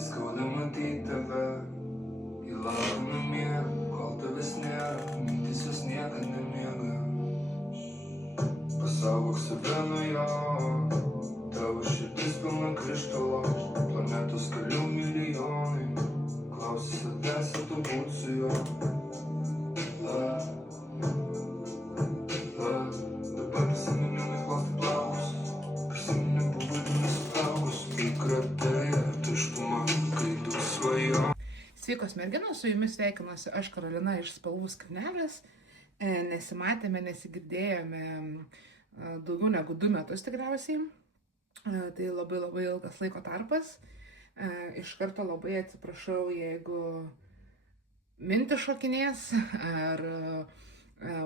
skauda matyti tave, į lavą namie, kol tavęs nėra, mintis vis niekad nemiega. Pasaugok save nuo jo, tavo širdis pilna krištolo, planetos kelių milijonai, klausi savęs, ar tu būt su juo. Dabar prisiminimai klosti plaukus, prisiminimai pabudinus plaukus, įkrapėja tuštuma, kai tu svajo. Sveikos merginos, su jumis sveikinuosi aš Karolina iš Spalvų skrynelės. Nesimatėme, nesigirdėjome daugiau negu 2 metus tikriausiai. Tai labai ilgas laiko tarpas. Iš karto labai atsiprašau, jeigu mintys šokinės ar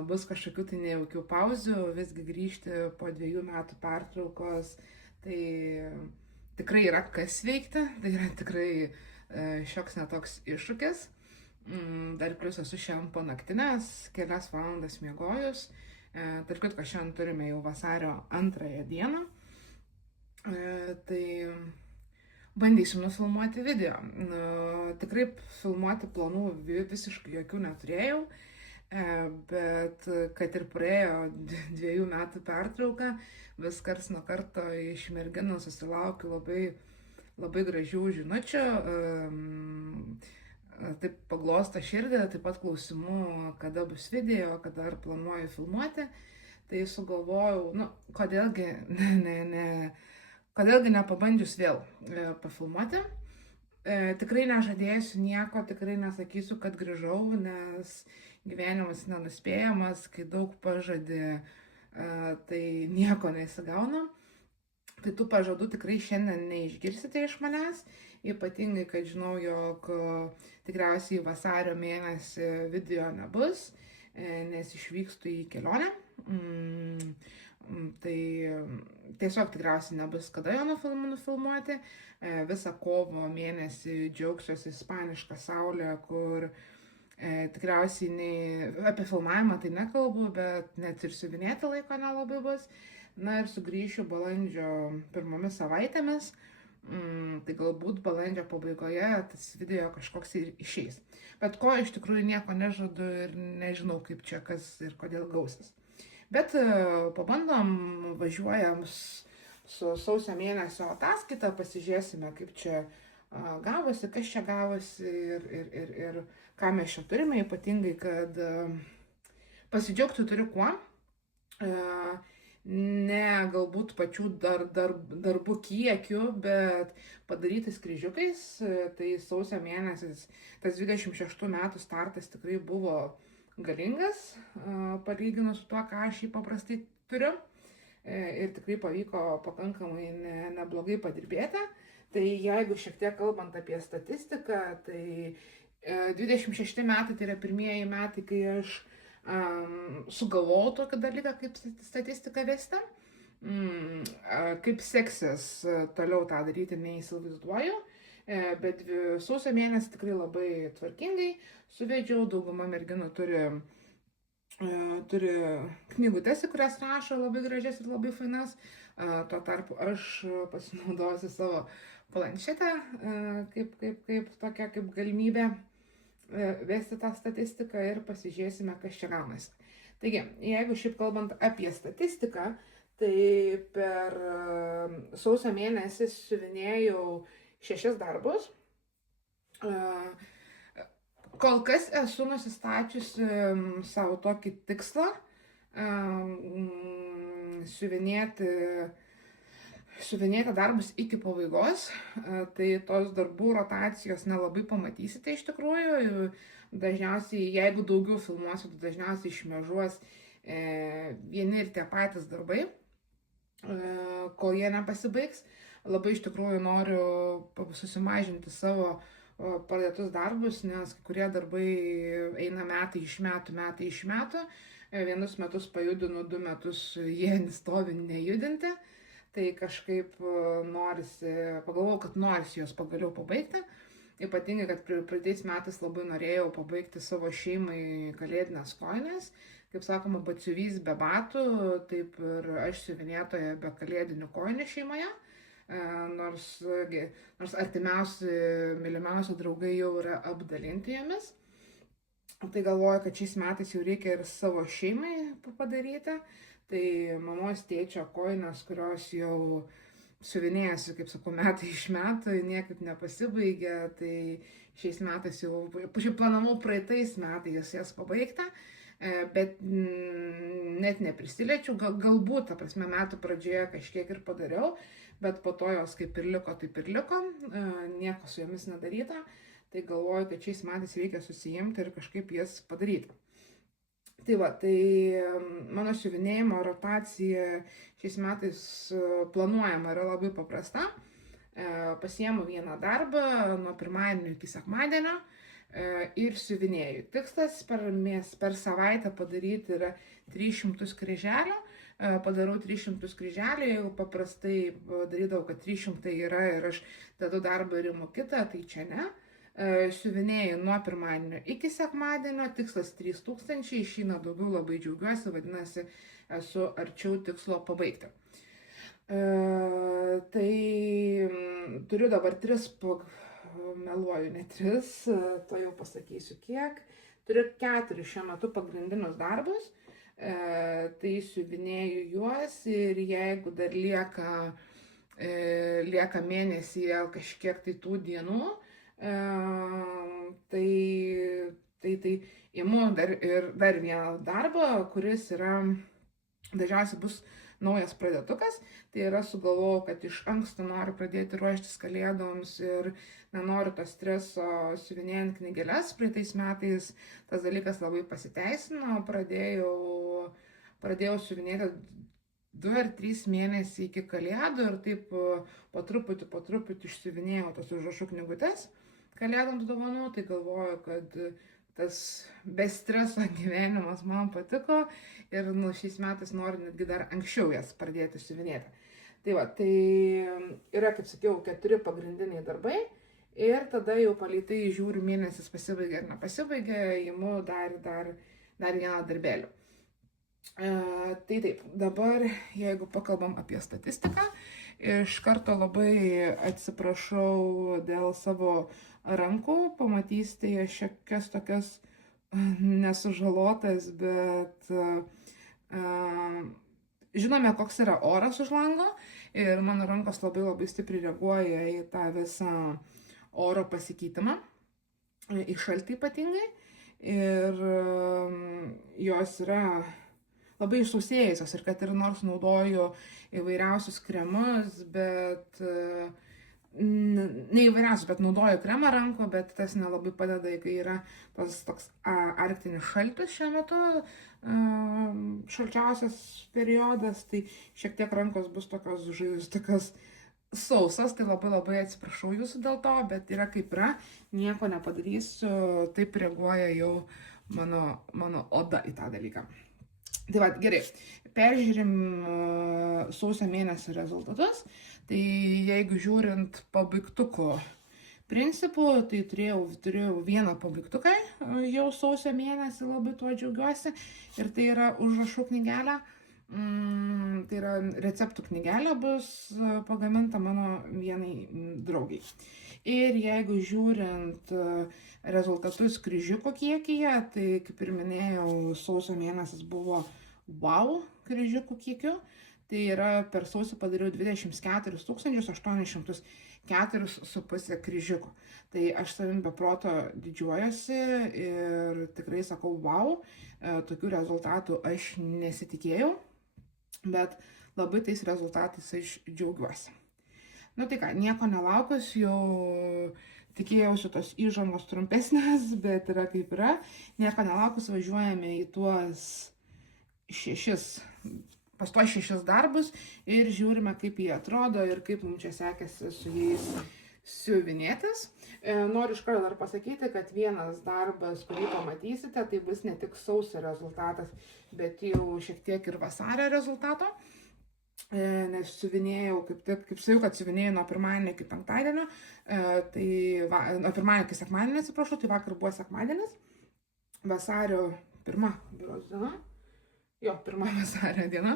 bus kažkokių tai nejaukių pauzių, visgi grįžti po 2 metų pertraukos. Tai tikrai yra kas veikti, tai yra tikrai šioks netoks iššūkis. Dar plius esu šiandien po naktinės, kelias valandas miegojus. Tarp kitko, šiandien turime jau vasario 2 dieną. Tai bandysim nufilmuoti video. Tikrai filmuoti planų visiškai jokių neturėjau, bet kad ir praėjo 2 metų pertrauka, vis karts nuo karto iš merginų susilaukiu labai gražių žinučių, taip paglosto širdį, taip pat klausimų, kada bus video, kada ar planuoju filmuoti. Tai sugalvojau, kodėlgi nepabandžius vėl pafilmuoti. Tikrai nežadėsiu nieko, tikrai nesakysiu, kad grįžau, nes gyvenimas nenuspėjamas, kai daug pažadi, tai nieko nesigauna. Tai tų pažadų tikrai šiandien neišgirsite iš manęs, ypatingai, kad žinau, jog tikriausiai vasario mėnesį video nebus, nes išvykstu į kelionę. Tai tiesiog tikriausiai nebus kada jo nufilmuoti. Visą kovo mėnesį džiaugsiuosi ispanišką saulę, kur tikriausiai apie filmavimą tai nekalbu, bet net ir siuvinėti laiko nelabai bus. Na ir sugrįšiu balandžio 1 savaitėmis, tai galbūt balandžio pabaigoje tas video kažkoks ir išeis. Bet ko iš tikrųjų nieko nežadu ir nežinau, kaip čia kas ir kodėl gausis. Bet pabandom, važiuojam su sausio mėnesio ataskaita, pasižiūrėsime, kaip čia gavosi, kas čia gavosi ir ką mes čia turime, ypatingai, kad pasidžiaugti turiu kuo. Ne galbūt pačių darbų kiekiu, bet padarytais kryžiukais. Tai sausio mėnesis, tas 26 metų startas tikrai buvo galingas, palyginus su tuo, ką aš jį paprastai turiu. Ir tikrai pavyko pakankamai neblogai padirbėti. Tai jeigu šiek tiek kalbant apie statistiką, tai 26 metai tai yra pirmieji metai, kai aš sugalvojau tokį dalyką kaip statistiką vesti. Kaip seksis toliau tą daryti, neįsivaizduoju, bet sausio mėnesį tikrai labai tvarkingai suvedžiau. Dauguma merginų turi knygutes, į kurias rašo labai gražias ir labai fainas. Tuo tarpu aš pasinaudosiu savo planšetę kaip tokia kaip galimybė vesti tą statistiką ir pasižiūrėsime, kas čia gaunasi. Taigi, jeigu šiaip kalbant apie statistiką, tai per sausio mėnesį siuvinėjau 6 darbus. Kol kas esu nusistačiusi savo tokį tikslą siuvinėti darbus iki pabaigos. Tai tos darbų rotacijos nelabai pamatysite iš tikrųjų. Dažniausiai, jeigu daugiau filmuosiu, tai dažniausiai išmežuos vieni ir tie patys darbai, kol jie nepasibaigs. Labai iš tikrųjų noriu susimažinti savo pradėtus darbus, nes kai kurie darbai eina metai iš metų. Vienus metus pajudinu, 2 metus jie stovi nejudinti. Tai kažkaip pagalvojau, kad norisi juos pagaliau pabaigti. Ypatingai, kad praeitais metais labai norėjau pabaigti savo šeimai kalėdinės kojines. Kaip sakoma, batsiuvys be batų, taip ir aš siuvinėtoja be kalėdinių kojinių šeimoje. nors artimiausi, mylimiausi draugai jau yra apdalinti jomis. Tai galvoju, kad šiais metais jau reikia ir savo šeimai padaryti. Tai mamos tėčio kojinės, kurios jau siuvinėjasi, kaip sakau, metai iš metų, niekaip nepasibaigė. Tai šiais metais jau, planavau praeitais metais jas pabaigti, bet net neprisiliečiau. Galbūt, ta prasme, metų pradžioje kažkiek ir padariau, bet po to jos kaip ir liko, taip ir liko, nieko su jomis nedaryta. Tai galvoju, kad šiais metais reikia susijimti ir kažkaip jas padaryti. Tai va, tai mano siuvinėjimo rotacija šiais metais planuojama yra labai paprasta. Pasiemu vieną darbą nuo pirmadienio iki sekmadienio ir siuvinėju. Tikslas per savaitę padaryti yra 300 kryželių. Padarau 300 kryželių, jeigu paprastai darydavau, kad 300 yra ir aš dedu darbą ir imu kitą, tai čia ne. Siuvinėju nuo pirmadienio iki sekmadienio, tikslas 3000, išeina daugiau, labai džiaugiuosi, vadinasi, esu arčiau tikslo pabaigti. Tai turiu dabar 3, meluoju, ne 3, to jau pasakysiu kiek. Turiu 4 šiuo metu pagrindinius darbus, tai siuvinėju juos ir jeigu dar lieka mėnesį kažkiek tai tų dienų, tai imu dar vieną darbą, kuris yra, dažniausiai bus naujas pradėtukas. Tai yra sugalvojau, kad iš anksto noriu pradėti ruoštis kalėdoms ir nenoriu to streso siuvinėjant knygeles. Praeitais metais tas dalykas labai pasiteisino, pradėjau siuvinėti 2 ar 3 mėnesiai iki kalėdų ir taip po truputį išsiuvinėjau tos užrašų knygutes kalėdoms dovanų. Tai galvoju, kad tas be streso gyvenimas man patiko ir šiais metais noriu netgi dar anksčiau jas pradėti siuvinėti. Tai va, tai yra, kaip sakiau, 4 pagrindiniai darbai ir tada jau paleitai žiūriu, mėnesis pasibaigė ar nepasibaigė, imu dar vieną darbelį. Tai taip, dabar jeigu pakalbam apie statistiką, iš karto labai atsiprašau dėl savo rankų, pamatysite šiokias tokias nesužalotas, bet žinome, koks yra oras už lango ir mano rankos labai stipriai reaguoja į tą visą oro pasikeitimą, į šaltį ypatingai, ir jos yra labai išsausėjusios ir kad ir nors naudoju įvairiausius kremus, bet ne įvairiausius, bet naudoju kremą rankų, bet tas nelabai padeda, kai yra toks arktinis šaltis šiuo metu, šalčiausias periodas, tai šiek tiek rankos bus tokios sausas, tai labai atsiprašau jūsų dėl to, bet yra kaip yra, nieko nepadarysiu, taip reaguoja jau mano oda į tą dalyką. Tai va, gerai, peržiūrim sausio mėnesio rezultatus. Tai jeigu žiūrint pabaigtuko principų, tai turėjau vieną pabaigtuką jau sausio mėnesį, labai tuo džiaugiuosi. Ir tai yra užrašų knygelė, tai yra receptų knygelė, bus pagaminta mano vienai draugiai. Ir jeigu žiūrint rezultatus kryžiuko kiekyje, tai kaip ir minėjau, sausio mėnesis buvo wow kryžiukų kiekiu. Tai yra per sausį padariau 24 804,5 kryžiukų. Tai aš savim be proto didžiuojuosi ir tikrai sakau wow, tokių rezultatų aš nesitikėjau, bet labai tais rezultatais aš džiaugiuosi. Nu tai ką, nieko nelaukus, jau tikėjausi tos įžangos trumpesnės, bet yra kaip yra. Nieko nelaukus važiuojame į tuos 6 darbus ir žiūrime, kaip jie atrodo ir kaip mums čia sekėsi su jais siuvinėtis. Noriu iš karto dar pasakyti, kad vienas darbas, kurį pamatysite, tai bus ne tik sausio rezultatas, bet jau šiek tiek ir vasario rezultato. Nes siuvinėjau, kaip sakiau, kad siuvinėjau nuo pirmadienio iki penktadienio, nuo pirmadienio iki sekmadienio, atsiprašau, tai vakar buvo sekmadienis, vasario 1 diena, 1 vasario diena,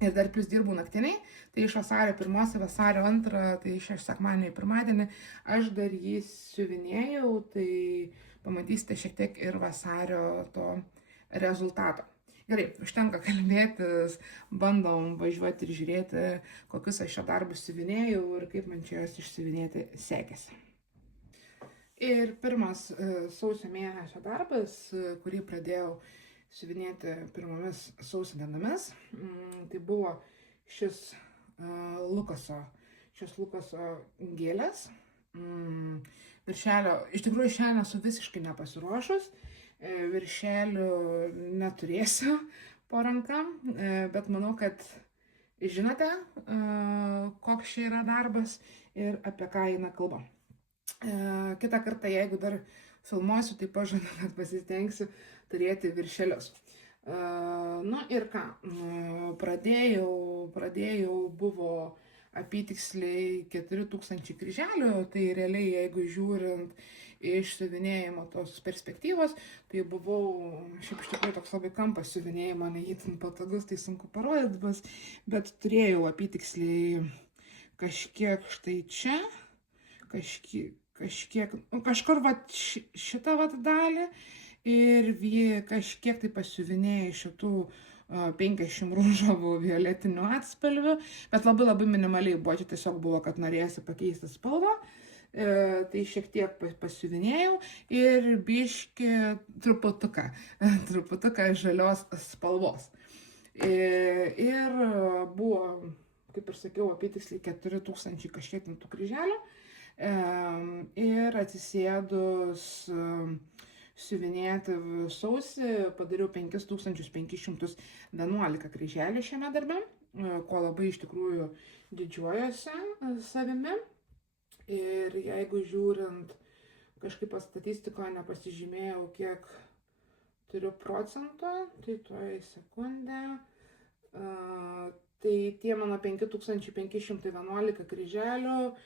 ir dar plus dirbu naktiniai, tai iš vasario 1 į vasario 2, tai iš sekmadienį į pirmadienį aš dar jį siuvinėjau, tai pamatysite šiek tiek ir vasario to rezultato. Gerai, užtenka kalbėtis, bandom važiuoti ir žiūrėti, kokius aš šio darbus siuvinėjau ir kaip man čia juos išsiuvinėti sekėsi. Ir pirmas sausio mėnesio darbas, kurį pradėjau siuvinėti pirmomis sausio dienomis, tai buvo šis Lukaso gėlės. Viršelio, iš tikrųjų šiandien esu visiškai nepasiruošus, viršelių neturėsiu po ranka, bet manau, kad žinote, koks čia yra darbas ir apie ką eina kalba. Kitą kartą, jeigu dar filmuosiu, tai pažadu, kad pasistengsiu turėti viršelius. Na ir ką, pradėjau buvo apytiksliai 4000 kryželių, tai realiai, jeigu žiūrint iš siuvinėjimo tos perspektyvos, tai buvau, šiaip iš tikrųjų toks labai kampas siuvinėjimo, neįtin patogus, tai sunku parodyti, bet turėjau apytiksliai kažkiek štai čia, kažkur vat šitą vat dalį ir kažkiek tai pasiuvinėjau šitų 50 rūžavų violetinių atspalvių, bet labai minimaliai buvo, čia tiesiog buvo, kad norėjusi pakeisti spalvą, tai šiek tiek pasiuvinėjau ir biškį truputuką žalios spalvos. Ir buvo, kaip ir sakiau, apytiksliai 4000 kažkiek tų kryželių. Ir atsisėdus siuvinėti sausį padariau 5511 kryželių šiame darbe, ko labai iš tikrųjų didžiuojuosi savimi. Ir jeigu žiūrint kažkaip statistikoje nepasižymėjau, kiek turiu procentą, tai tuoj sekundę. Tai tie mano 5511 kryželių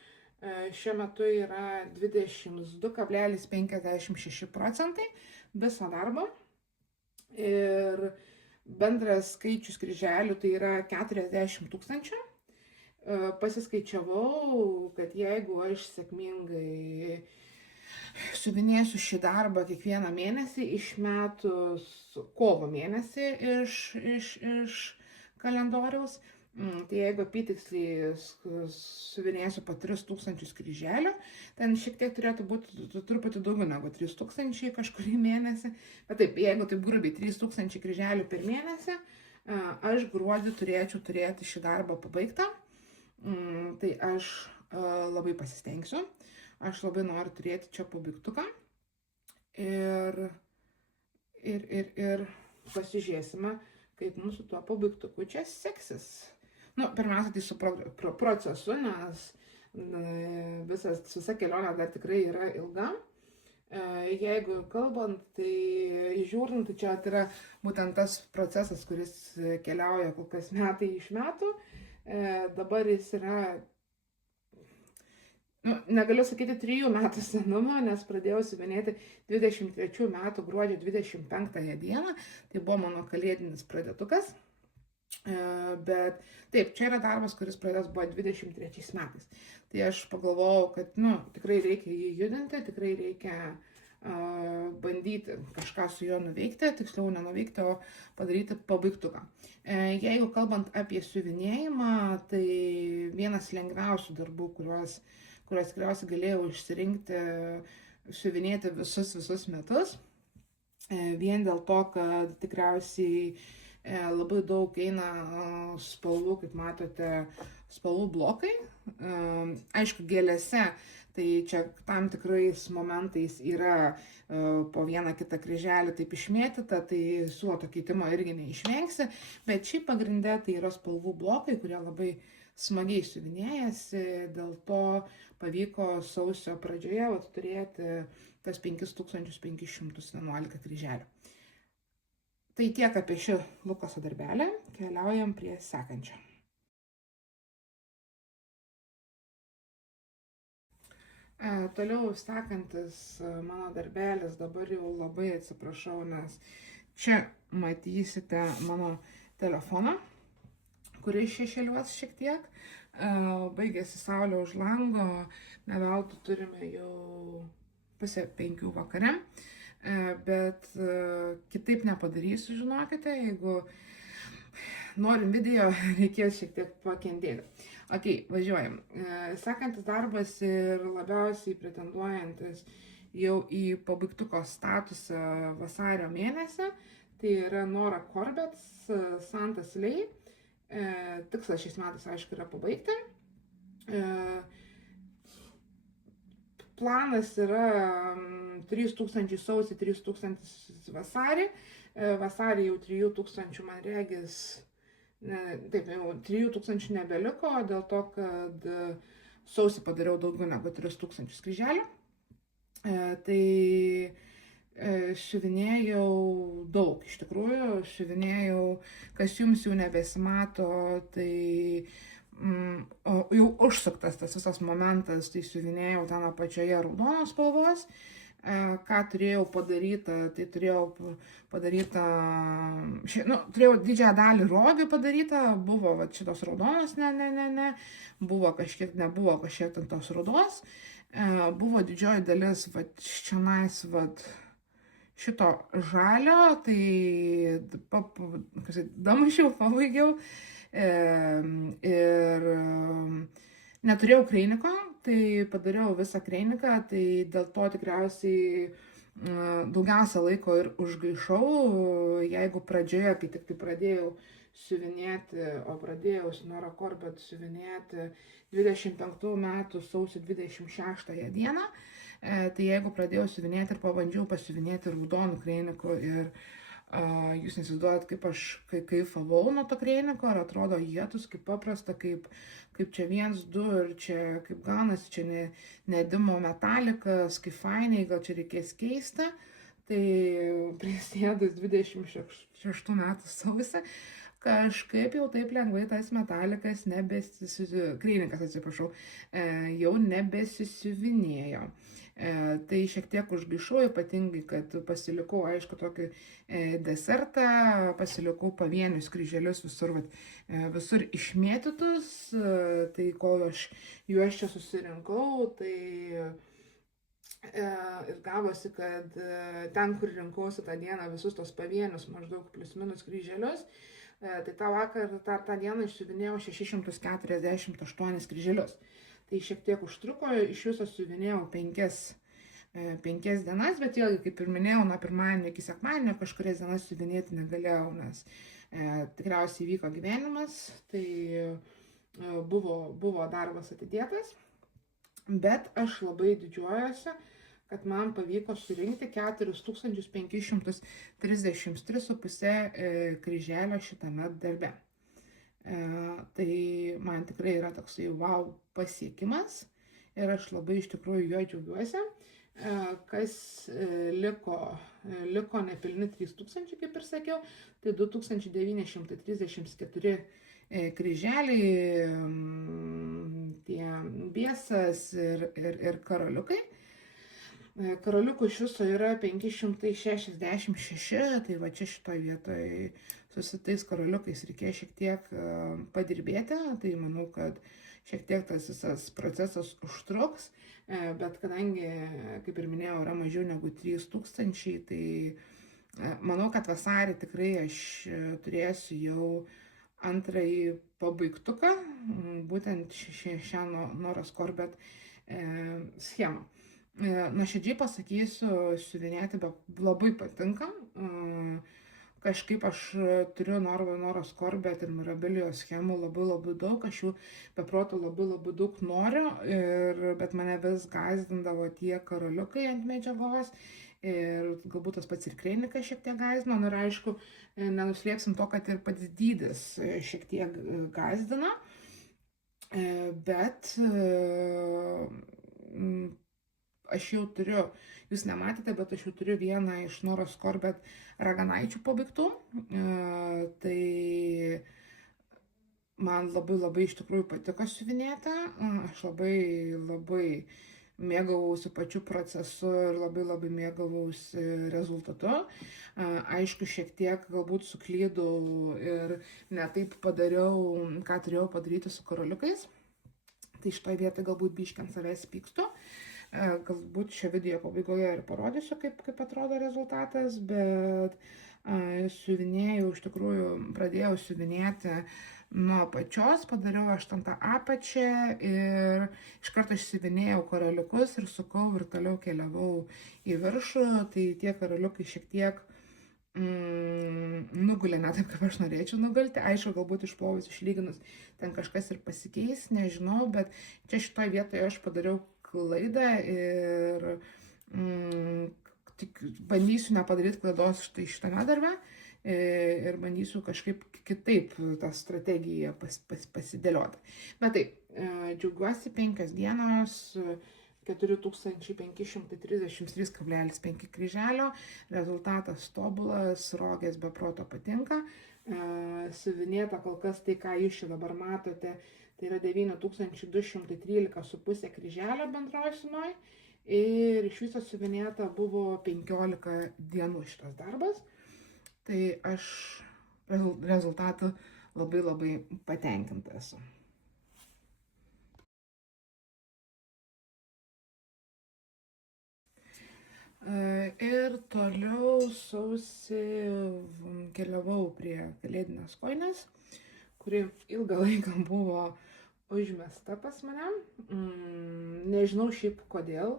šiuo metu yra 22,56% viso darbo. Ir bendras skaičius kryželių tai yra 40 000. Pasiskaičiavau, kad jeigu aš sėkmingai siuvinėsiu šį darbą kiekvieną mėnesį, išmetus kovo mėnesį iš kalendoriaus, tai jeigu apytiksliai siuvinėsiu po 3000 kryželių, ten šiek tiek turėtų būti truputį daugiau negu 3000 kažkurį mėnesį. Bet taip, jeigu taip grubiai 3000 kryželių per mėnesį, aš gruodį turėčiau turėti šį darbą pabaigtą. Tai aš labai pasistengsiu. Aš labai noriu turėti čia pabaigtuką. Ir pasižiūrėsime, kaip mūsų tuo pabaigtuku čia seksis. Nu, pirmiausia, tai su procesu, nes visa kelionė dar tikrai yra ilga. Jeigu kalbant, tai žiūrint, tai čia yra būtent tas procesas, kuris keliauja kol kas metai iš metų. Dabar jis yra, negaliu sakyti 3 metų senumo, nes pradėjau siuvinėti 23 metų gruodžio 25 dieną, tai buvo mano kalėdinis pradėtukas. Bet taip, čia yra darbas, kuris pradėtas buvo 23 metais. Tai aš pagalvojau, kad tikrai reikia jį judinti, tikrai reikia bandyti kažką su juo nuveikti, tiksliau nenuveikti, o padaryti pabaigtuką. Jeigu kalbant apie siuvinėjimą, tai vienas lengviausių darbų, kuriuos tikriausiai galėjau išsirinkti, siuvinėti visus metus. Vien dėl to, kad tikriausiai labai daug eina spalvų, kaip matote, spalvų blokai. Aišku, gėlėse, tai čia tam tikrais momentais yra po vieną kitą kryželį taip išmėtyta, tai suoto keitimo irgi neišvengsi, bet šiaip pagrinde tai yra spalvų blokai, kurie labai smagiai siuvinėjasi, dėl to pavyko sausio pradžioje turėti tas 5511 kryželių. Tai tiek apie šį Lukaso darbelį, keliaujam prie sekančio. Toliau sekantis mano darbelis, dabar jau labai atsiprašau, nes čia matysite mano telefoną, kuris šešėliuos šiek tiek. Baigėsi saulė už lango, ne veltui turime jau pusę 5 vakare, bet kitaip nepadarysiu, žinokite, jeigu norim video, reikės šiek tiek pakentėti. Ok, važiuojam. Sekantis darbas ir labiausiai pretenduojantis jau į pabaigtuko statusą vasario mėnesį, tai yra Nora Corbett, Santa Slay. Tikslas šiais metais, aišku, yra pabaigti. Planas yra 3000 sausį, 3000 vasarį. Vasarį jau 3000, man regis, taip, jau 3000 nebeliko, dėl to, kad sausį padariau daugiau negu 3000 kryželių. Tai siuvinėjau daug, iš tikrųjų, siuvinėjau, kas jums jau nebesimato, tai jau užsuktas tas visas momentas, tai siuvinėjau ten apačioje raudonos spalvos. Ką turėjau padaryta, tai turėjau padaryta, turėjau didžiąją dalį rogių padaryta, buvo šitos raudonos, buvo kažkiek, nebuvo kažkiek tos rudos, buvo didžioji dalis šiandien šito žalio, tai damašiau, pabaigiau ir neturėjau kreiniko, tai padariau visą kreiniką, tai dėl to tikriausiai daugiausia laiko ir užgaišau, jeigu pradžioje, kai tik tai pradėjau siuvinėti, o pradėjau su Nora Corbett siuvinėti 25 metų sausio 26 dieną, tai jeigu pradėjau siuvinėti ir pabandžiau pasiuvinėti raudonų kreinikų ir jūs nesiduojat, kaip aš kaifavau nuo to kreiniko, ar atrodo jėtus, kaip paprasta, kaip čia 1, 2 ir čia kaip gaunasi, čia nedimo metalikas, kaip fainiai, gal čia reikės keisti. Tai prisėdus 26 metų sausį, kažkaip jau taip lengvai tas metalikas kreinikas, atsiprašau, jau nebesisiuvinėjo. Tai šiek tiek užgaišau, ypatingai, kad pasilikau, aišku, tokį desertą, pasilikau pavienius kryželius visur išmėtytus, tai kol aš juos čia susirinkau, tai ir gavosi, kad ten, kur rinkausi tą dieną visus tos pavienius maždaug plius minus kryželius, tai tą dieną išsiuvinėjau 648 kryželius. Tai šiek tiek užtruko, iš viso siuvinėjau 5 dienas, bet vėlgi, kaip ir minėjau, nuo pirmadienio iki sekmadienio kažkurias dienas siuvinėti negalėjau, nes tikriausiai vyko gyvenimas, tai buvo darbas atidėtas, bet aš labai didžiuojuosi, kad man pavyko surinkti 4333,5 kryželio šitame darbe. Tai man tikrai yra toksai wow pasiekimas ir aš labai iš tikrųjų juo džiaugiuosi. Kas liko nepilni 3000, kaip ir sakiau, tai 2934 kryželiai, tie biesas ir karoliukai. Karoliukų iš viso yra 566, tai va čia šitoje vietoje su tais karoliukais reikėjo šiek tiek padirbėti, tai manau, kad šiek tiek tas visas procesas užtruks, bet kadangi, kaip ir minėjau, yra mažiau negu 3000, tai manau, kad vasarį tikrai aš turėsiu jau antrąjį pabaigtuką, būtent šią Noros Corbett schemą. Nuoširdžiai pasakysiu, siuvinėti labai patinka. Kažkaip aš turiu Noros Corbett ir Mirabilijos schemų labai daug, aš jų beproto labai daug noriu, bet mane vis gąsdindavo tie karoliukai ant medžiagos ir galbūt tas pats ir kreinikas šiek tiek gąsdino, ir aišku, nenuslėpsim to, kad ir pats dydis šiek tiek gąsdina, bet aš jau turiu, jūs nematėte, bet aš jau turiu vieną iš Noros Corbett raganaičių pabaigtų. Tai man labai iš tikrųjų patiko siuvinėti. Aš labai mėgavausi pačiu procesu ir labai mėgavausi rezultatu. Aišku, šiek tiek galbūt suklydau ir ne taip padariau, ką turėjau padaryti su karoliukais. Tai šitoje vietoje galbūt biškiai ant savęs pykstu. Galbūt šio video pabaigoje ir parodysiu, kaip atrodo rezultatas, bet siuvinėjau, iš tikrųjų pradėjau siuvinėti nuo apačios, padariau aš ten tą apačią ir iš karto išsiuvinėjau karoliukus ir sukau ir toliau keliavau į viršų, tai tie karoliukai šiek tiek nugulė ne taip, kaip aš norėčiau nugulti. Aišku, galbūt išplovus, išlyginus, ten kažkas ir pasikeis, nežinau, bet čia šitoje vietoje aš padariau klaidą ir tik bandysiu nepadaryti klaidos štai šitame darbe ir bandysiu kažkaip kitaip tą strategiją pasidėlioti. Bet taip, džiaugiuosi 5 dienos, 4533,5 kryželio, rezultatas tobulas, rogės be proto patinka. Siuvinėta kol kas tai, ką jūs čia dabar matote, tai yra 9213,5 kryželio bendroje sumoje ir iš viso siuvinėta buvo 15 dienų šitas darbas. Tai aš rezultatų labai patenkinta esu. Ir toliau sausį keliavau prie kalėdinės kojinės, kuri ilgą laiką buvo užmesta pas mane. Nežinau šiaip kodėl.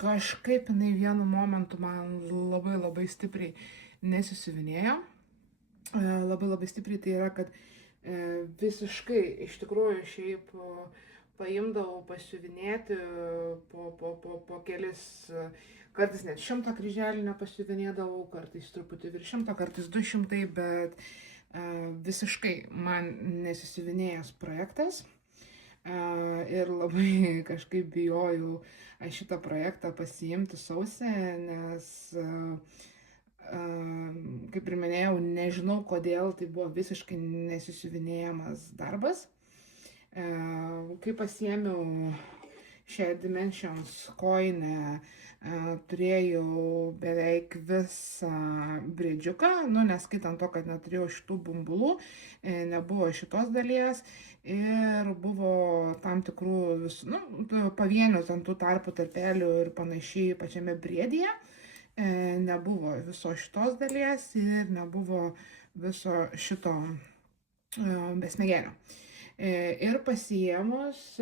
Kažkaip jinai vienu momentu man labai stipriai nesisiuvinėjo. Labai stipriai tai yra, kad visiškai iš tikrųjų šiaip paimdavau pasiuvinėti po kelis, kartais net 100 kryželių nepasiuvinėdavau, kartais truputį virš 100, kartais 200, bet visiškai man nesisiuvinėjęs projektas. Ir labai kažkaip bijojau šitą projektą pasiimti sausį, nes, kaip ir minėjau, nežinau kodėl tai buvo visiškai nesisiuvinėjamas darbas. Kai pasiėmiau šią Dimensions koinę, turėjau beveik visą briedžiuką, neskaitant to, kad neturėjau šitų bumbulų, nebuvo šitos dalies ir buvo tam tikrų pavienių ant tų tarpų tarpelių ir panašiai pačiame briedyje. Nebuvo viso šitos dalies ir nebuvo viso šito besmegenio. Ir pasiėmus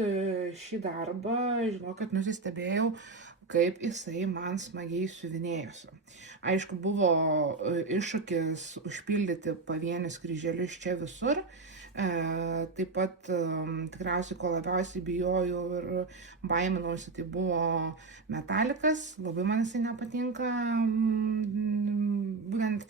šį darbą, žinau, kad nusistebėjau, kaip jisai man smagiai siuvinėjosi. Aišku, buvo iššūkis užpildyti pavienius kryželius čia visur. Taip pat tikriausiai, ko labiausiai bijojau ir baiminausi, tai buvo metalikas. Labai man jisai nepatinka, būtent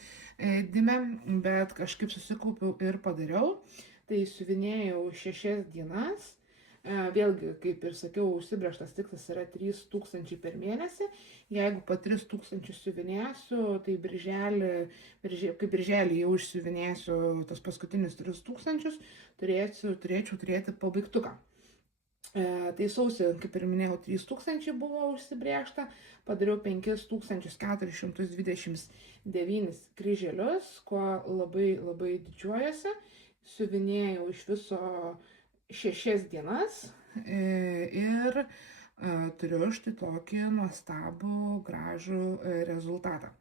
dime, bet kažkaip susikaupiau ir padariau. Tai siuvinėjau 6 dienas. Vėlgi, kaip ir sakiau, užsibrėžtas tikslas yra 3000 per mėnesį. Jeigu po 3000 siuvinėsiu, tai kaip birželį jau išsiuvinėsiu tos paskutinius 3000, turėčiau turėti pabaigtuką. Tai sausį, kaip ir minėjau, 3000 buvo užsibrėžta, padariau 5429 kryželius, kuo labai didžiuojuosi. Siuvinėjau iš viso 6 dienas ir turiu štai tokį nuostabų, gražų rezultatą.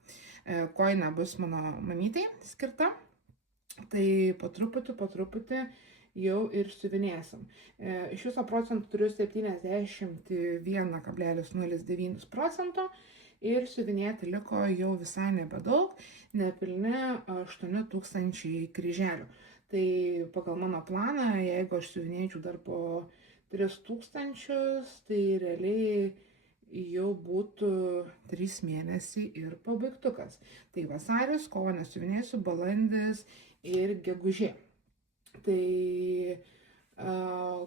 Koina bus mano mamytei skirta, tai po truputį jau ir siuvinėsim. Iš viso procentų turiu 71,09% ir siuvinėti liko jau visai nebedaug, nepilni 8000 kryželių. Tai pagal mano planą, jeigu aš siuvinėčiau dar po 3000, tai realiai jau būtų 3 mėnesiai ir pabaigtukas. Tai vasaris, kovo nesiuvinėsiu, balandis ir gegužė. Tai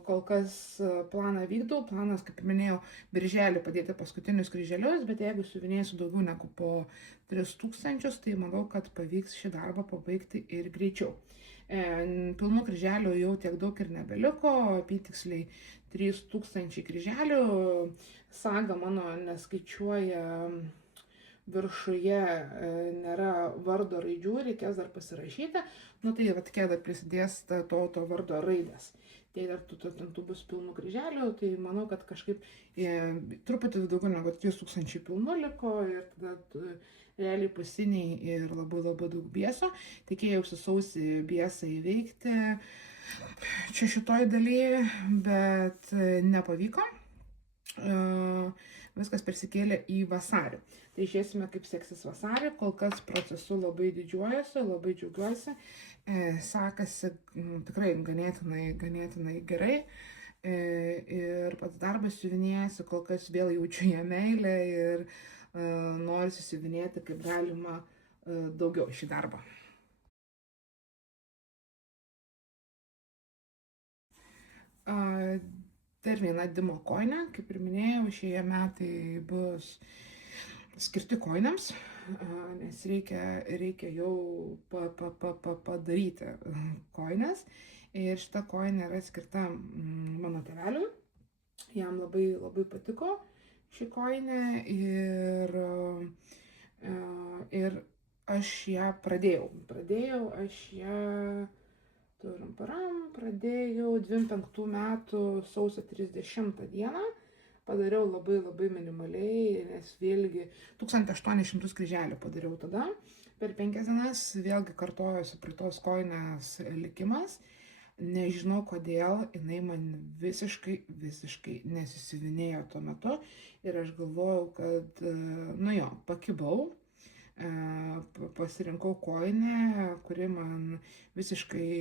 kol kas planą vykdau, planas, kaip minėjau, birželį padėti paskutinius kryželius, bet jeigu siuvinėsiu daugiau negu po 3000, tai manau, kad pavyks šį darbą pabaigti ir greičiau. Pilnų kryželių jau tiek daug ir nebeliko, apytiksliai 3000 kryželių. Saga mano neskaičiuoja viršuje, nėra vardo raidžių, reikės dar pasirašyti. Nu tai va, tokia dar prisidės to vardo raidės. Tai dar tų bus pilnų kryželių, tai manau, kad kažkaip truputį daugiau negu 3000 pilnų liko ir tada realiai pusiniai ir labai labai daug bieso. Tikėjausi sausį biesą įveikti čia šitoj dalyje, bet nepavyko. Viskas persikėlė į vasarį. Tai žiūrėsime, kaip seksis vasarį. Kol kas procesu labai didžiuojuosi, labai džiaugiuosi. Sekasi tikrai ganėtinai gerai. Ir pats darbas siuvinėjasi, kol kas vėl jaučiu ją meilę ir noriu susiuvinėti kaip galima daugiau šį darbą. Dar viena Dimo koinė, kaip ir minėjau, šie metai bus skirti koinėms, nes reikia jau padaryti koinės. Ir šita koinė yra skirta mano tėveliui. Jam labai labai patiko ši koinė ir aš ją pradėjau. Pradėjau 25 metų sausio 30 dieną. Padariau labai labai minimaliai, nes vėlgi 1800 kryželių padariau tada. Per 5 dienas vėlgi kartojosi prie tos koinės likimas. Nežinau kodėl, jinai man visiškai nesisiuvinėjo tuo metu. Ir aš galvojau, kad, pakibau. Pasirinkau koinę, kuri man visiškai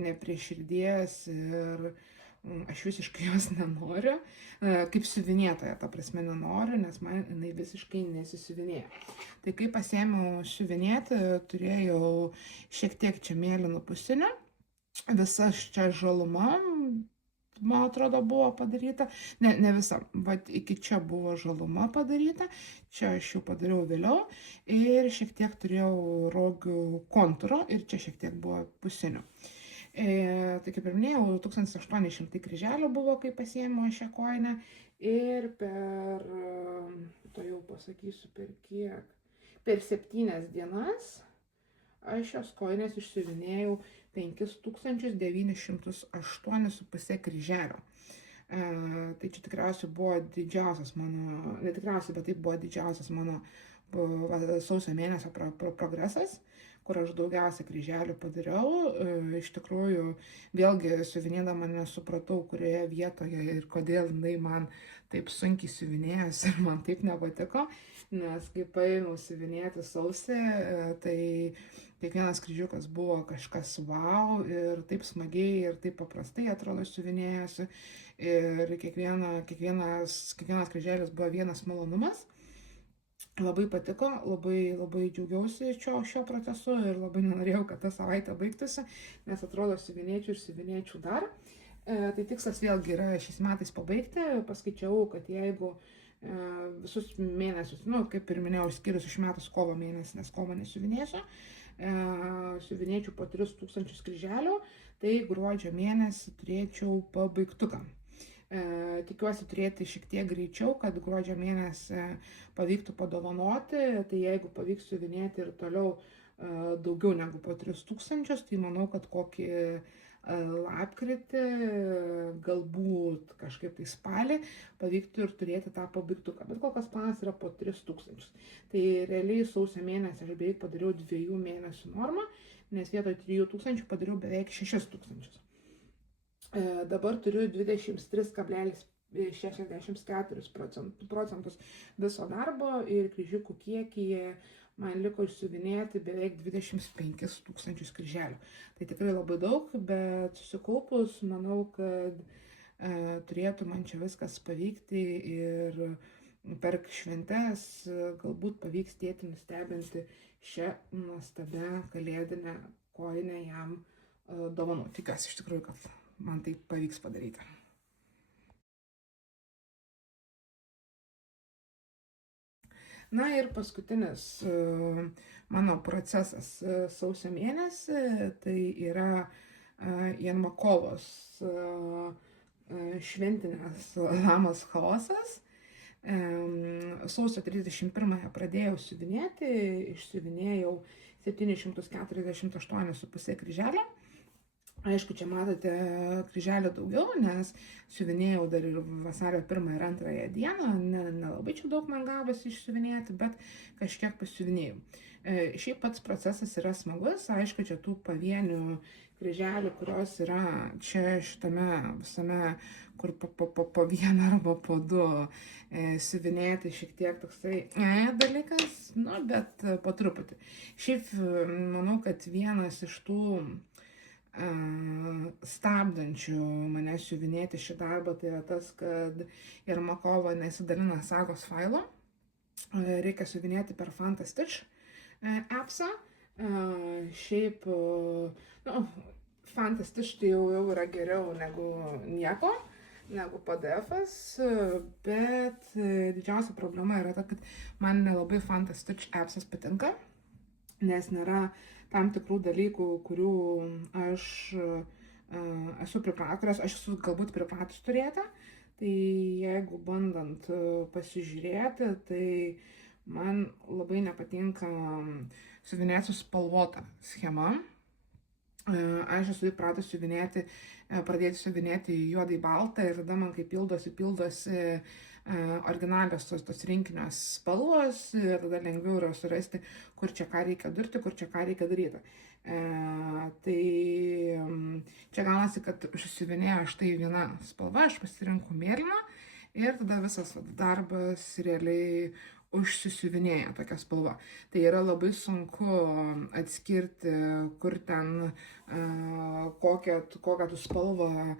ne prie širdies ir aš visiškai jos nenoriu. Kaip siuvinėtoja, ta prasme, nenoriu, nes man jinai visiškai nesisiuvinėjo. Tai kai pasiėmiau siuvinėti, turėjau šiek tiek čia mėlynų pusinių. Visa čia žaluma, man atrodo, buvo padaryta. Ne visa, bet iki čia buvo žaluma padaryta. Čia aš jau padariau vėliau. Ir šiek tiek turėjau rogių kontūro ir čia šiek tiek buvo pusinių. Tai kaip ir minėjau, 1800 kryželių buvo, kai pasiėmiau šią koinę. Ir to jau pasakysiu per kiek, per 7 dienas aš šios koinės išsiuvinėjau 5908,5 kryželio. Tai čia tikriausiai buvo didžiausias mano, netikriausiai, bet tai buvo didžiausias mano sausio mėnesio progresas, kur aš daugiausia kryželių padariau. Iš tikrųjų, vėlgi siuvinėdama nesupratau, kurioje vietoje ir kodėl jinai man taip sunkiai siuvinėjosi ir man taip nepatiko, nes kai paėmiau siuvinėti sausį, tai kiekvienas kryžiukas buvo kažkas wow ir taip smagiai ir taip paprastai atrodo siuvinėjosi ir kiekvienas kryželis buvo vienas malonumas. Labai patiko, labai džiaugiausi šio procesu ir labai nenorėjau, kad ta savaitė baigtųsi, nes atrodo siuvinėčiau dar. Tai tikslas vėlgi yra šiais metais pabaigti. Paskaičiavau, kad jeigu visus mėnesius, kaip ir minėjau, išskyrus iš metus kovo mėnesį, nes kovo nesiuvinėsiu, siuvinėčiau po 3000 kryželių, tai gruodžio mėnesį turėčiau pabaigtuką. Tikiuosi turėti šiek tiek greičiau, kad gruodžio mėnesį pavyktų padovanoti, tai jeigu pavyks siuvinėti ir toliau daugiau negu po 3000, tai manau, kad kokį lapkritį, galbūt kažkaip tai spalį pavyktų ir turėti tą pabaigtuką, bet kol kas planas yra po 3000. Tai realiai sausio mėnesį aš beveik padariau 2 mėnesių normą, nes vietoj 3000 padariau beveik 6000. Dabar turiu 23,64% viso darbo ir kryžiukų kiekyje man liko išsiuvinėti beveik 25 000 kryželių. Tai tikrai labai daug, bet susikaupus, manau, kad turėtų man čia viskas pavykti ir per šventes galbūt pavyks tėtį nustebinti šią nuostabią kalėdinę koinę jam dovanų. Tikiuosi iš tikrųjų, kad man tai pavyks padaryti. Na ir paskutinis mano procesas sausio mėnesį, tai yra Janmakovos šventinės lamos chaosas. Sausio 31 pradėjau siuvinėti, išsiuvinėjau 748,5 kryželio. Aišku, čia matote kryželio daugiau, nes siuvinėjau dar ir vasario 1 ir 2 dieną, nelabai čia daug man gavosi išsiuvinėti, bet kažkiek pasiuvinėjau. Šiaip pats procesas yra smagus, aišku, čia tų pavienių kryželių, kurios yra čia šitame visame, kur po vieną arba po du siuvinėti šiek tiek toksai dalykas, nu, bet po truputį. Šiaip manau, kad vienas iš tų stabdančių mane siuvinėti šį darbą tai yra tas, kad Jermakova nesidalina sagos failo. Reikia siuvinėti per Fantastitch appsą. Šiaip, Fantastitch tai jau yra geriau negu nieko, negu PDF-as, bet didžiausia problema yra ta, kad man nelabai Fantastitch appsas patinka, nes nėra tam tikrų dalykų, kurių aš esu pripratus, aš esu galbūt pripratus turėti. Tai jeigu bandant pasižiūrėti, tai man labai nepatinka siuvinėti su spalvota schema. Aš esu įpratus pradėti siuvinėti juodai baltą ir tada man kai pildosi originalios tos rinkinės spalvos ir tada lengviau yra surasti, kur čia ką reikia durti, kur čia ką reikia daryti. Tai čia gaunasi, kad užsiuvinėjo štai viena spalva, aš pasirinku mėlyną ir tada visas darbas realiai užsisiuvinėja tokia spalva. Tai yra labai sunku atskirti, kur ten kokią tu spalvą.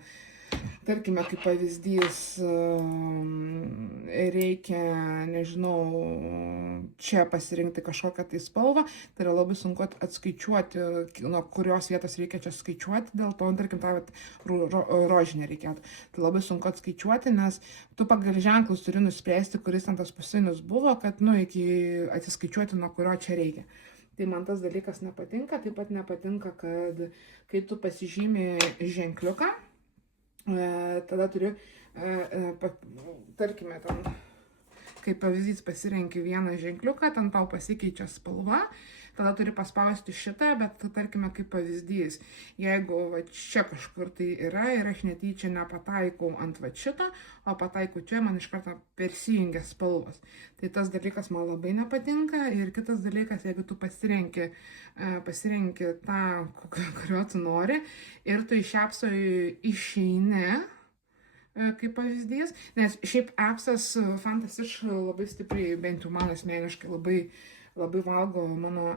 Tarkime, kaip pavyzdys, reikia, nežinau, čia pasirinkti kažkokią tai spalvą, tai yra labai sunku atskaičiuoti, nuo kurios vietos reikia čia skaičiuoti, dėl to, tarkim, rožinė reikėtų. Tai labai sunku atskaičiuoti, nes tu pagal ženklus turi nuspręsti, kuris ten tas pusinis buvo, kad, iki atsiskaičiuoti, nuo kurio čia reikia. Tai man tas dalykas nepatinka, taip pat nepatinka, kad kai tu pasižymi ženkliuką, tada turi, tarkime, ten, kaip pavyzdys pasirenki vieną ženkliuką, ten tau pasikeičia spalva, tada turi paspausti šitą, bet tarkime, kaip pavyzdys, jeigu čia kažkur tai yra ir aš netyčia nepataikau ant šito, o pataikau čia, man iš karto persijungia spalvos. Tai tas dalykas man labai nepatinka. Ir kitas dalykas, jeigu tu pasirenki tą, kurio tu nori, ir tu iš appso išeini, kaip pavyzdys, nes šiaip appsas Fantastitch labai stipriai, bent jau man asmeniškai, labai valgo mano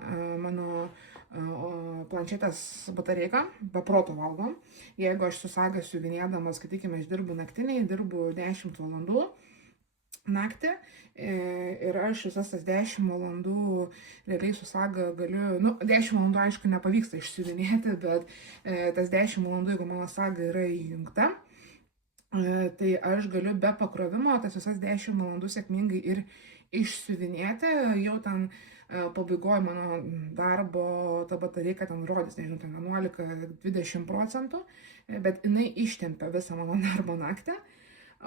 planšetės batareiką, be proto valgo. Jeigu aš su saga siuvinėdamas, skaitykime, aš dirbu naktiniai, dirbu 10 valandų naktį ir aš visas tas 10 valandų realiai su saga galiu, 10 valandų aišku nepavyksta išsiuvinėti, bet tas 10 valandų, jeigu mano saga yra įjungta, tai aš galiu be pakrovimo tas visas 10 valandų sėkmingai ir išsiuvinėti. Jau ten pabaigoje mano darbo ta batareika ten rodys, nežinau, ten 11-20%, bet jinai ištempia visą mano darbo naktį.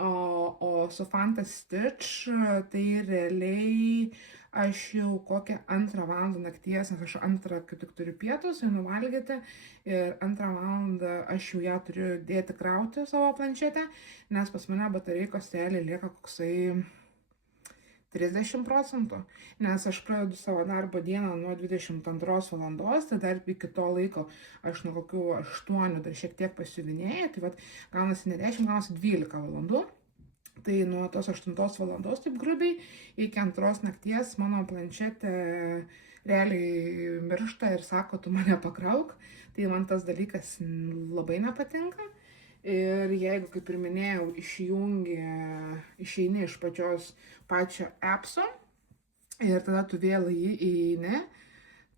O su Fantastitch tai realiai aš jau kokią 2 valandą nakties, nes aš 2 kaip tik turiu pietus, einu valgyti ir 2 valandą aš jau ją turiu dėti krauti savo planšetę, nes pas mane batareikos realiai lieka koksai 30%, nes aš pradedu savo darbo dieną nuo 22 valandos, tai dar iki to laiko aš nuo kokių 8 dar šiek tiek pasiuvinėju, tai vat gaunasi ne 10, gaunasi 12 valandų. Tai nuo tos 8 valandos, taip grubiai, iki 2 nakties mano planšetė realiai miršta ir sako, tu mane pakrauk, tai man tas dalykas labai nepatinka. Ir jeigu, kaip ir minėjau, išeini iš pačio appso ir tada tu vėl įeini,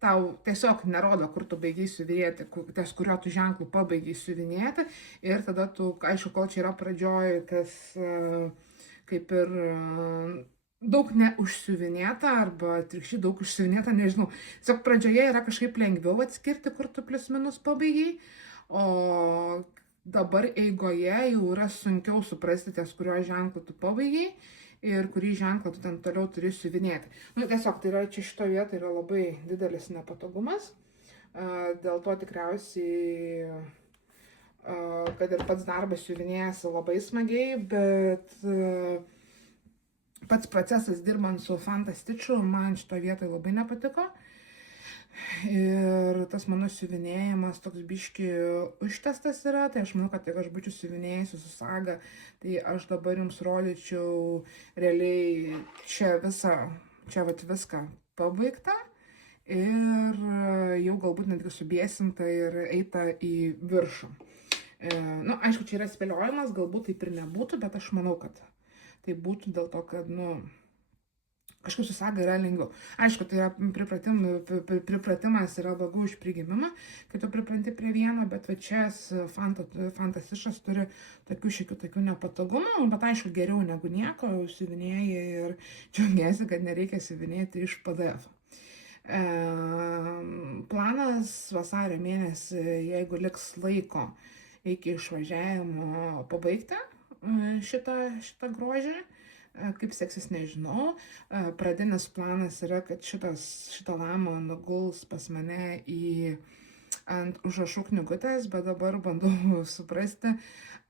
tau tiesiog nerodo, kur tu baigiai siuvinėti, ties kurio tu ženklų pabaigiai siuvinėti, ir tada tu, aišku, kol čia yra pradžioj, tas kaip ir daug neužsiuvinėta arba atvirkščiai daug užsiuvinėta, nežinau. Tiesiog pradžioje yra kažkaip lengviau atskirti, kur tu plius minus pabaigiai, o dabar eigoje jau yra sunkiau suprasti, ties kurio ženklu tu pabaigiai ir kurį ženklą tu ten toliau turi siuvinėti. Nu, tiesiog tai yra čia šito vietoje yra labai didelis nepatogumas, dėl to tikriausiai, kad ir pats darbas siuvinėjasi labai smagiai, bet pats procesas dirbant su Fantastichu man šito vietoje labai nepatiko. Ir tas mano siuvinėjimas toks biški užtestas yra, tai aš manau, kad jeigu aš būčiau siuvinėjusi su Saga, tai aš dabar jums rodyčiau realiai čia viską pabaigta ir jau galbūt netgi subėsinta ir eita į viršų. Nu, aišku, čia yra spėliojimas, galbūt taip ir nebūtų, bet aš manau, kad tai būtų dėl to, kad, nu, kažkaip su Saga yra lengviau. Aišku, tai pripratimas yra labiau už prigimimą, kai tu pripranti prie vieno, bet va čia Fantastichas turi tokių nepatogumų, bet aišku, geriau negu nieko, siuvinėji ir džiaugiesi, kad nereikia siuvinėti iš PDF. Planas vasario mėnesį, jeigu liks laiko iki išvažiavimo pabaigti šitą grožį. Kaip seksis, nežinau. Pradinis planas yra, kad šitą lamą nuguls pas mane ant užrašų knygutės, bet dabar bandau suprasti,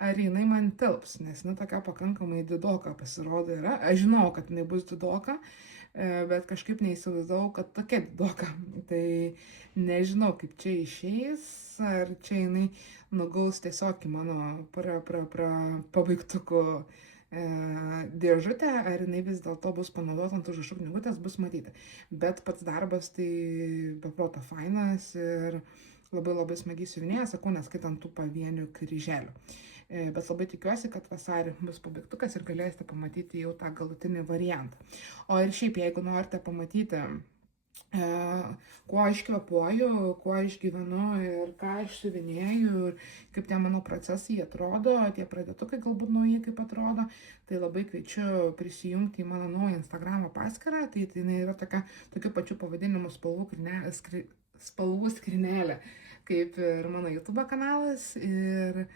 ar jinai man tilps, nes tokia pakankamai didoka pasirodo yra. Aš žinau, kad jinai bus didoka, bet kažkaip neįsivaizdavau, kad tokia didoka. Tai nežinau, kaip čia išeis, ar čia jinai nuguls tiesiog į mano pabaigtukų dėžutę, ar jinai vis dėlto bus panaudota ant užrašų knygutės, bus matyti. Bet pats darbas tai beproto fainas ir labai smagiai siuvinėja, sakau, neskaitant tų pavienių kryželių. Bet labai tikiuosi, kad vasarį bus pabaigtukas ir galėsite pamatyti jau tą galutinį variantą. O ir šiaip, jeigu norite pamatyti, kuo aš kvepuoju, kuo aš gyvenu ir ką aš siuvinėju ir kaip tie mano procesai atrodo, tie pradėtukai galbūt nauji kaip atrodo, tai labai kviečiu prisijungti į mano naują Instagramo paskyrą, tai jinai yra tokiu pačiu pavadinimu spalvų skrinelė, kaip ir mano YouTube kanalas, ir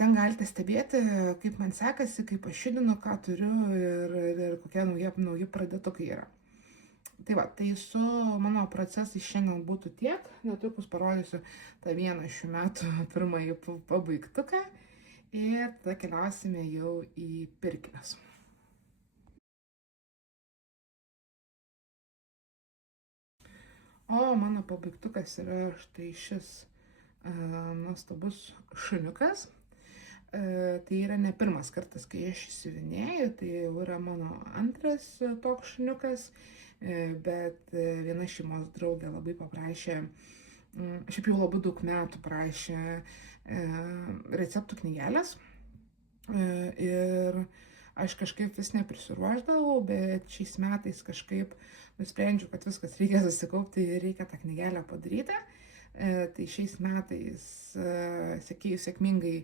ten galite stebėti, kaip man sekasi, kaip aš judinu, ką turiu ir kokie nauji pradėtukai yra. Tai va, tai su mano procesai šiandien būtų tiek, netrukus parodysiu tą vieną šių metų pirmąjį pabaigtuką ir tada keliausime jau į pirkinius. O mano pabaigtukas yra štai šis nuostabus šuniukas. Tai yra ne pirmas kartas, kai aš siuvinėju, tai jau yra mano antras toks šuniukas. Bet viena šeimos draugė labai paprašė, šiaip jau labai daug metų prašė receptų knygelės ir aš kažkaip vis neprisiruošdavau, bet šiais metais kažkaip nusprendžiau, kad viskas reikia susikaupti ir reikia tą knygelę padaryti. Tai šiais metais sėkmingai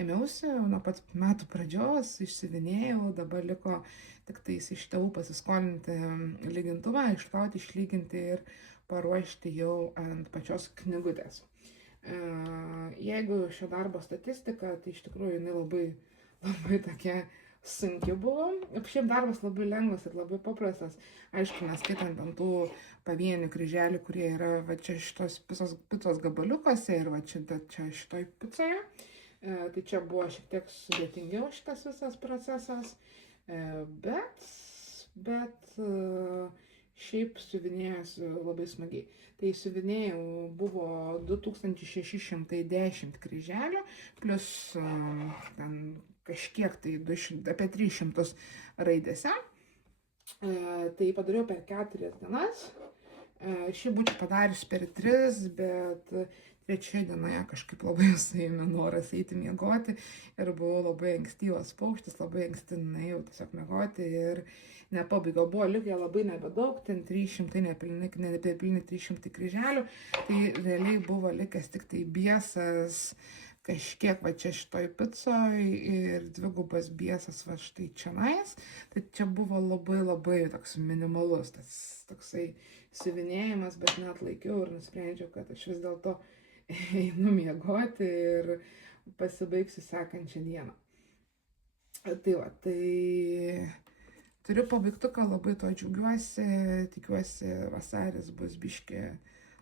ėmiausi, nuo pat metų pradžios išsiuvinėjau, dabar liko tik tais iš tėvų pasiskolinti lygintuvą, išplauti, išlyginti ir paruošti jau ant pačios knygutės. Jeigu šio darbo statistika, tai iš tikrųjų jinai labai tokia sunki buvo. Šiaip darbas labai lengvas ir labai paprastas. Aišku, neskaitant ant tų pavienių kryželių, kurie yra va čia šitos picos gabaliukose ir va čia šitoj picoje. Tai čia buvo šiek tiek sudėtingiau šitas visas procesas, bet šiaip siuvinėjasi labai smagiai. Tai siuvinėjau buvo 2610 kryželių, plus ten kažkiek tai apie 300 raidėse. Tai padariau per 4 dienas. Šiaip būčiau padarius per 3, bet trečioje dienoje kažkaip labai suėmė noras eiti miegoti ir buvau labai ankstyvas paukštis, labai anksti nuėjau tiesiog miegoti ir nepabaigiau. Buvo likę labai nebedaug, ten 300, nepilni 300 kryželių, tai realiai buvo likęs tik tai biesas, kažkiek va čia šitoj picoj ir dvigubas biesas va štai čionais. Tai čia buvo labai toks minimalus, tas toksai siuvinėjimas, bet net laikiau ir nusprendžiau, kad aš vis dėlto einu miegoti ir pasibaigsiu sekančią dieną. Tai va, tai turiu pabaigtuką, labai to džiaugiuosi, tikiuosi vasaris bus biški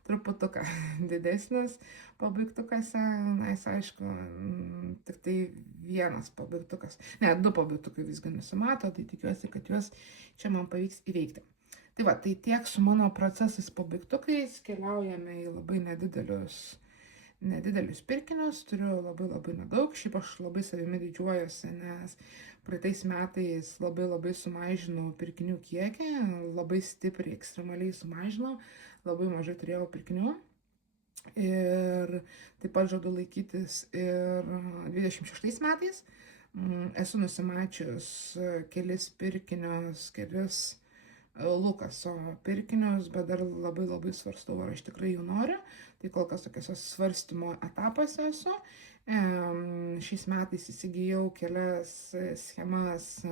truputuką didesnis pabaigtukose, na, jis aišku, tik tai vienas pabaigtukas, ne, 2 pabaigtukai visgi nusimato, tai tikiuosi, kad juos čia man pavyks įveikti. Tai va, tai tiek su mano procesais pabaigtukais, keliaujame į labai nedidelius pirkinius, turiu labai nedaug, šiaip aš labai savimi didžiuojuosi, nes praeitais metais labai sumažinau pirkinių kiekį, labai stipriai, ekstremaliai sumažinau, labai mažai turėjau pirkinių ir taip pat žadu laikytis ir 26 metais. Esu nusimačius kelis pirkinius, kelis Lukaso pirkinius, bet dar labai svarstau, ar aš tikrai jų noriu. Tai kol kas tokiuose svarstymo etapuose esu. Šiais metais įsigijau kelias schemas,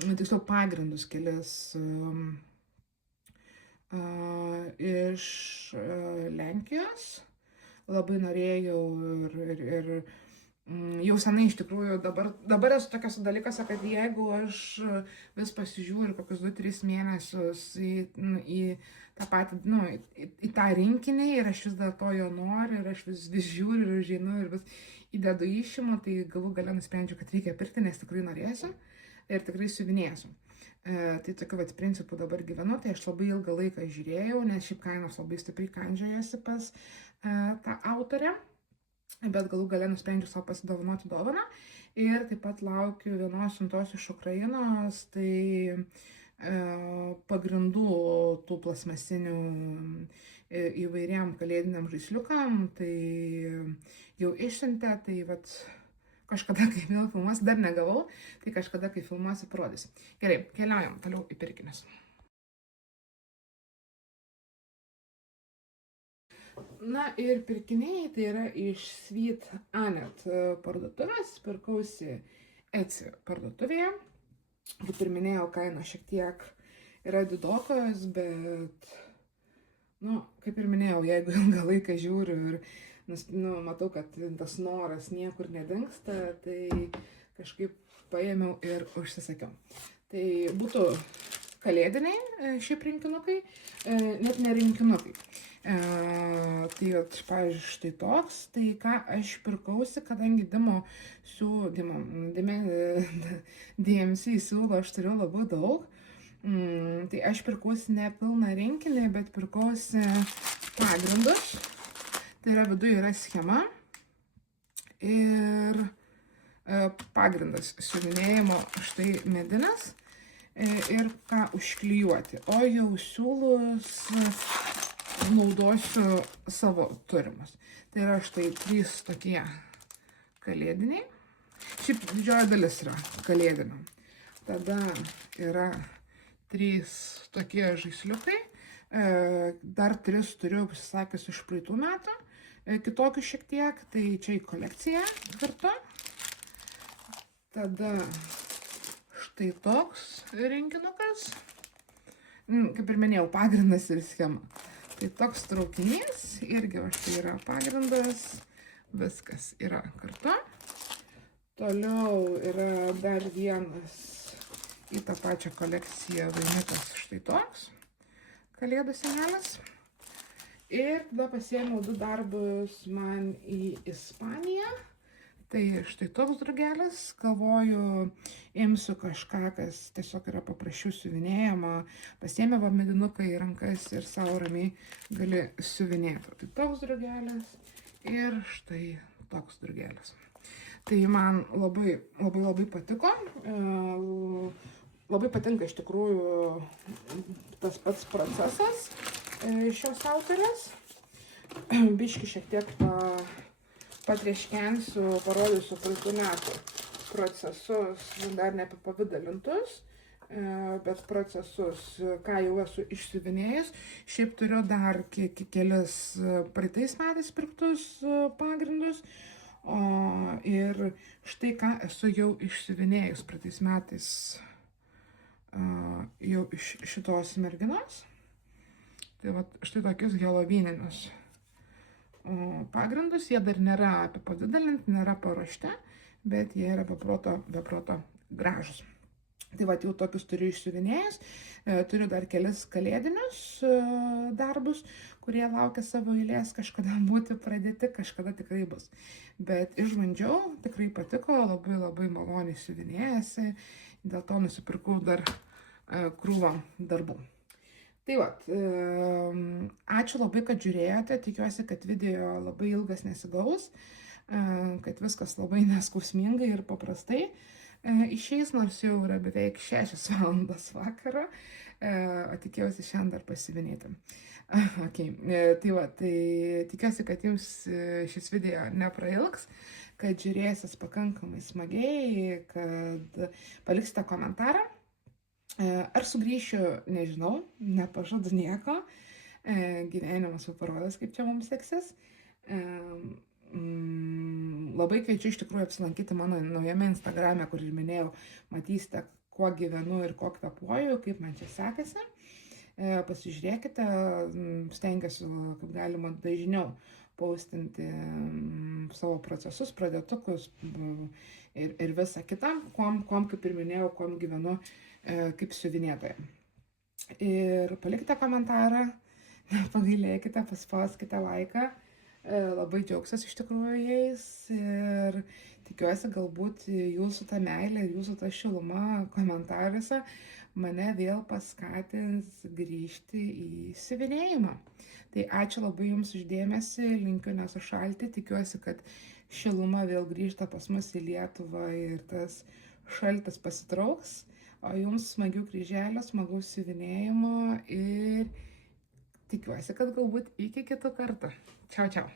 tiksliau pagrindus kelis iš Lenkijos. Labai norėjau ir jau senai iš tikrųjų dabar esu tokiuose dalykuose, kad jeigu aš vis pasižiūriu kokius 2-3 mėnesius į tą patį, į tą rinkinį ir aš vis dar to jo noriu ir aš vis žiūriu ir žinu ir vis įdedu išimą, tai galų gale nusprendžiu, kad reikia pirkti, nes tikrai norėsiu ir tikrai siuvinėsiu. Tai tokiu vat principu dabar gyvenu, tai aš labai ilgą laiką žiūrėjau, nes šiaip kainos labai stipriai kandžiojasi pas tą autorę. Bet galų gale nusprendžiu savo pasidovanoti dovaną ir taip pat laukiu vienos siuntos iš Ukrainos, tai pagrindų tų plasmasinių įvairiam kalėdiniam žaisliukam, tai jau išsiuntė, tai vat kažkada, kai vėl filmuosiu, dar negavau, tai kažkada, kai filmuosiu, parodysiu. Gerai, keliaujam toliau į pirkinius. Na ir pirkiniai tai yra iš Sweet Anet parduotuvės, pirkausi Etsy parduotuvėje. Kaip ir minėjau, kainos šiek tiek yra didokos, bet, kaip ir minėjau, jeigu ilgą laiką žiūriu ir matau, kad tas noras niekur nedingsta, tai kažkaip paėmiau ir užsisakiau. Tai būtų kalėdiniai šiaip rinkinukai, net ne rinkinukai. Tai, pavyzdžiui, štai toks, tai ką aš pirkausi, kadangi DMC siūlo aš turiu labai daug, tai aš pirkausi ne pilną rinkinį, bet pirkausi pagrindus, tai yra viduje yra schema ir pagrindas siuvinėjimo štai medinis ir ką užklijuoti, o jau siūlus naudosiu savo turimus. Tai yra štai 3 tokie kalėdiniai. Šiaip didžioji dalis yra kalėdinių. Tada yra 3 tokie žaisliukai. Dar 3 turiu pasisakius iš praeitų metų. Kitokių šiek tiek. Tai čia į kolekciją kartu. Tada štai toks rinkinukas. Kaip ir minėjau, pagrindas ir schema. Tai toks traukinys, irgi va štai yra pagrindas, viskas yra kartu. Toliau yra dar vienas į tą pačią kolekciją vainikas štai toks, kalėdų senelis. Ir tada pasiėmiau 2 darbus man į Ispaniją. Tai štai toks drugelis, galvoju, imsiu kažką, kas tiesiog yra paprasčiau siuvinėjama, pasiėmė va medinuką į rankas ir savo ramiai gali siuvinėti. Tai toks drugelis ir štai toks drugelis. Tai man labai patiko, labai patinka iš tikrųjų tas pats procesas šios autorės. Biški šiek tiek patrieškensiu, parodysiu praeitų metų procesus, dar neapipavidalintus, bet procesus, ką jau esu išsiuvinėjęs. Šiaip turiu dar kelis praeitais metais pirktus pagrindus, Ir štai ką esu jau išsiuvinėjus praeitais metais jau iš šitos merginos. Tai va, štai tokius helovyninius pagrindus, jie dar nėra apipadidalinti, nėra paruošti, bet jie yra beproto gražus. Tai va, jau tokius turiu išsiuvinėjęs, turiu dar kelis kalėdinius darbus, kurie laukia savo eilės kažkada būti pradėti, kažkada tikrai bus. Bet išbandžiau, tikrai patiko, labai maloniai siuvinėjasi, dėl to nusipirkau dar krūvą darbų. Tai va, ačiū labai, kad žiūrėjote, tikiuosi, kad video labai ilgas nesigaus, kad viskas labai neskausmingai ir paprastai išeis, nors jau yra beveik 6 valandas vakaro, o tikėjausi šiandien dar pasivinėti. Okay. Tai va, tai tikiuosi, kad jums šis video neprailgs, kad žiūrėsis pakankamai smagiai, kad paliksite komentarą. Ar sugrįšiu, nežinau, nepažadu nieko, gyvenimas jau parodys, kaip čia mums seksis. Labai kviečiu iš tikrųjų apsilankyti mano naujame Instagrame, kur ir minėjau, matysite, kuo gyvenu ir kuo kvėpuoju, kaip man čia sekasi. Pasižiūrėkite, stengiuosi, kaip galima dažniau postinti savo procesus, pradėtukus ir visą kitą, kuom, kaip ir minėjau, kuom gyvenu kaip siuvinėtoja. Ir palikite komentarą, nepagailėkite, paspauskite laiką. Labai džiaugsiuosi iš tikrųjų jais ir tikiuosi galbūt jūsų ta meilė, jūsų ta šiluma komentaruose mane vėl paskatins grįžti į siuvinėjimą. Tai ačiū labai jums uždėmesi, linkiu nesušalti, tikiuosi, kad šiluma vėl grįžta pas mus į Lietuvą ir tas šaltis pasitrauks, o jums smagių kryželių, smagaus siuvinėjimo ir tikiuosi, kad galbūt iki kitų kartų. Čiau, čiau.